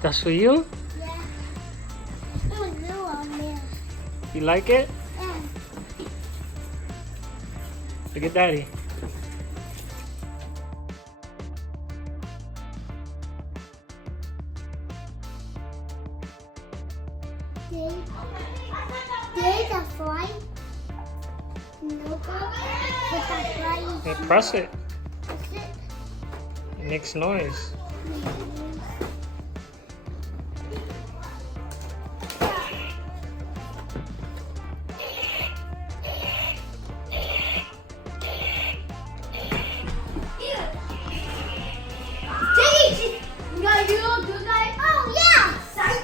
That's for you? Yeah. Oh, no, man. You like it? Yeah. Look at Daddy. There's a fly. No, but the fly Hey, is press it. Press it. It makes noise. Jakey, you gotta do that. Oh, yeah. Psych.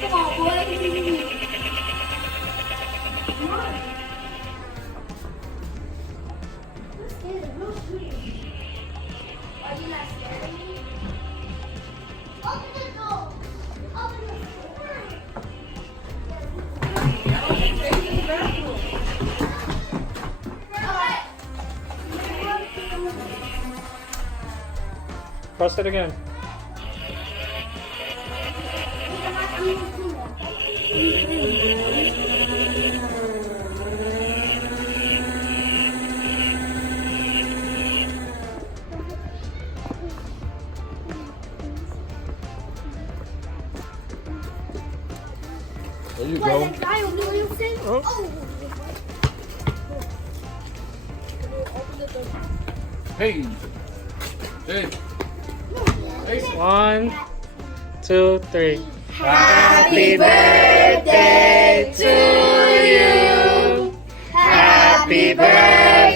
Come on, boy. Come on. I'm scared. No shooting. Are you not scared of me? Open the door. Open the Press it again. There you go. Oh. Hey. Hey. Hey. 1, 2, 3. Happy birthday to you. Happy birthday.